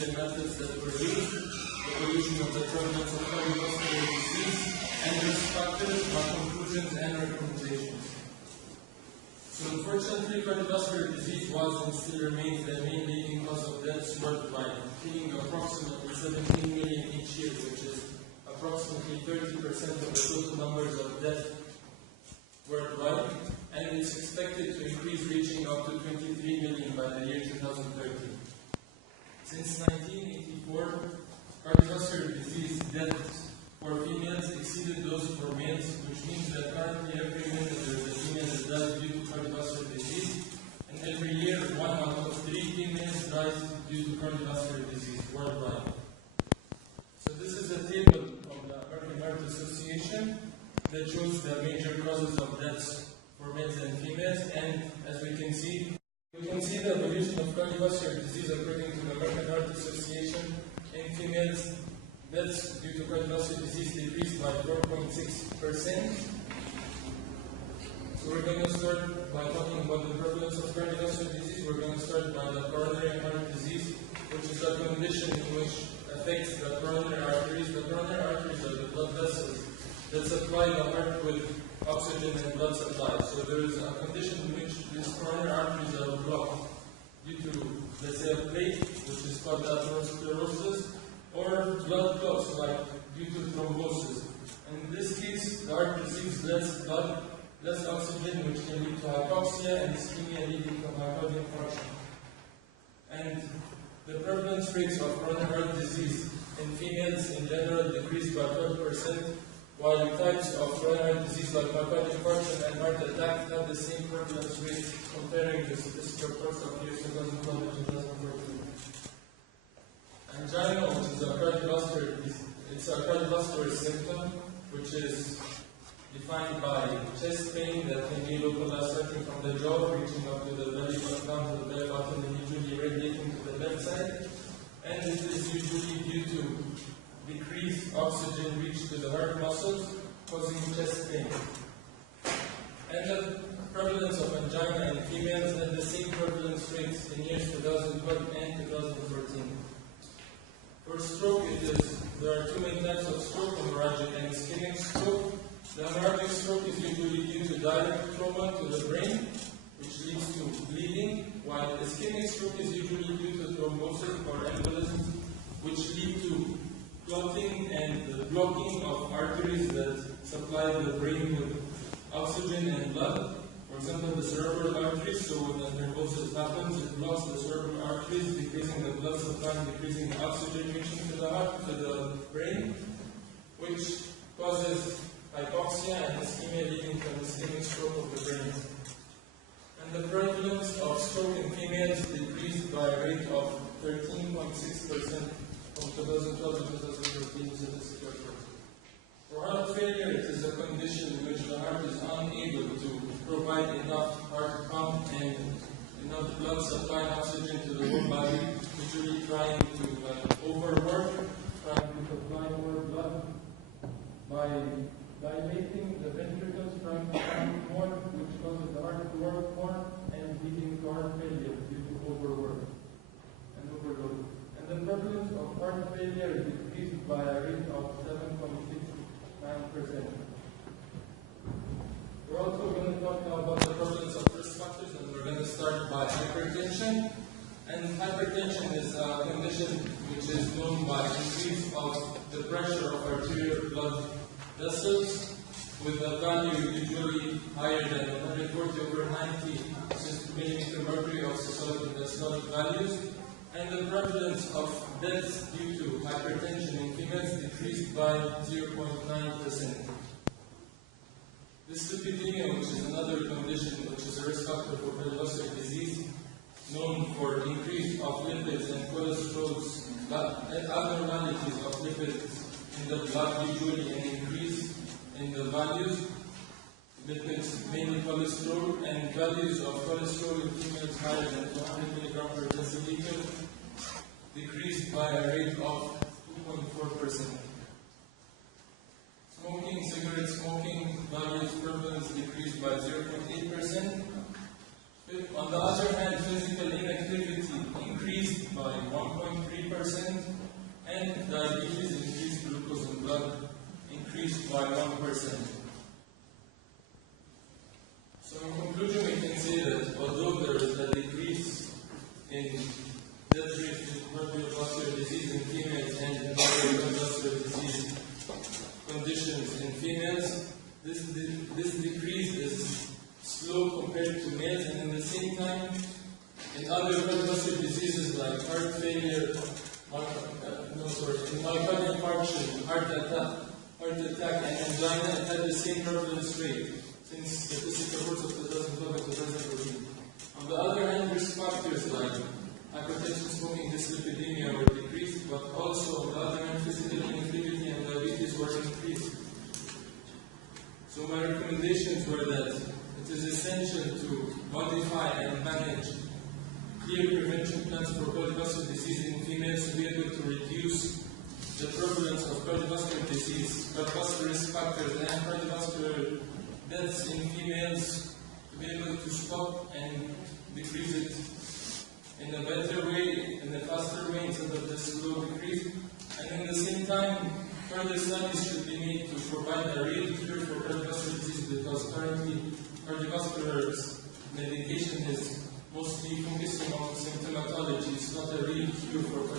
estimation methods that were used, evolution of the prevalence of cardiovascular disease, and risk factors, our conclusions and recommendations. So unfortunately, cardiovascular disease was and still remains the main leading cause of deaths worldwide, killing approximately 17 million each year, which is approximately 30% of the total numbers of deaths worldwide, and it's expected to increase, reaching up to 23 million by the year 2030. Since 1984, cardiovascular disease deaths for females exceeded those for males, which means that currently every minute there is a female that dies due to cardiovascular disease, and every year 1 out of 3 females dies due to cardiovascular disease worldwide. So this is a table from the American Heart Association that shows the major causes of deaths for males and females, and as we can see the evolution of cardiovascular disease according to the American Heart Association. In females, deaths due to cardiovascular disease decreased by 4.6%. So we're going to start by talking about the prevalence of cardiovascular disease. We're going to start by the coronary heart disease, which is a condition which affects the coronary arteries. The coronary arteries are the blood vessels that supply the heart with oxygen and blood supply. So there is a condition in which these coronary arteries are blocked due to, let's say, a plaque, which is called atherosclerosis, or blood clots, like due to thrombosis. And in this case, the heart receives less blood, less oxygen, which can lead to hypoxia and ischemia, leading to myocardial infarction. And the prevalence rates of coronary heart disease in females in general decreased by 12%, while types of coronary heart disease like myocardial infarction and heart attack have the same prevalence rate, comparing the statistical reports of years 2012 and 2014. Angina, which is a cardiovascular symptom, which is defined by chest pain that can be localized starting from the jaw, reaching up to the belly button, down to the belly button, and usually radiating to the left side. And it is usually due to decreased oxygen reach to the heart muscles, causing chest pain. And the prevalence of angina in females had the same prevalence rates in years 2012 and 2014. For stroke, there are two main types of stroke, hemorrhagic and ischemic stroke. The hemorrhagic stroke is usually due to direct trauma to the brain, which leads to bleeding, while ischemic stroke is usually due to thrombosis or embolism, which lead to clotting and the blocking of arteries that supply the brain with oxygen and blood. For example, the cerebral arteries, so when the thrombosis happens, it blocks the cerebral arteries, decreasing the blood supply and decreasing the oxygen reaching to the heart, to the brain, which causes hypoxia and ischemia, leading to an ischemic stroke of the brain. And the prevalence of stroke in females decreased by a rate of 13.6% from 2012 to 2014 statistical report. For heart failure, it is a condition in which the heart is unable to provide enough heart pump and enough blood supply and oxygen to the whole body, usually trying to overwork, trying to supply more blood by dilating the ventricles, trying to pump more, which causes the heart to work more and leading to heart failure due to overwork and overload. And the prevalence of heart failure decreased by a rate of 7.69%. We're also going to talk now about the prevalence of risk factors, and we're going to start by hypertension. And hypertension is a condition which is known by increase of the pressure of arterial blood vessels, with a value usually higher than 140/90 millimeter mercury of systolic and diastolic values. And the prevalence of deaths due to hypertension in females decreased by 0.9%. Dyslipidemia, which is another condition which is a risk factor for cardiovascular disease, known for increase of lipids and cholesterols, abnormalities of lipids in the blood, usually an increase in the values, lipids, mainly cholesterol, and values of cholesterol in females higher than 200 milligrams per deciliter decreased by a rate of 2.4%. Smoking, cigarette smoking, values prevalence decreased by 0.8%. On the other hand, physical inactivity increased by 1.3%. in death rate in cardiovascular disease in females and in cardiovascular disease conditions in females. This decrease is slow compared to males, and in the same time, in other cardiovascular diseases like heart failure, myocardial infarction, heart attack, and angina, it had the same prevalence rate since statistical reports of 2012 and 2014. On the other hand, risk factors like hypertension, smoking, dyslipidemia were decreased, but also on the other hand, physical inactivity and diabetes were increased. So my recommendations were that it is essential to modify and manage clear prevention plans for cardiovascular disease in females to be able to reduce the prevalence of cardiovascular disease, cardiovascular risk factors, and cardiovascular deaths in females, to be able to stop and decrease it in a better way, in a faster way, instead of this slow decrease. And at the same time, further studies should be made to provide a real cure for cardiovascular disease, because currently cardiovascular medication is mostly focusing on symptomatology. It's not a real cure for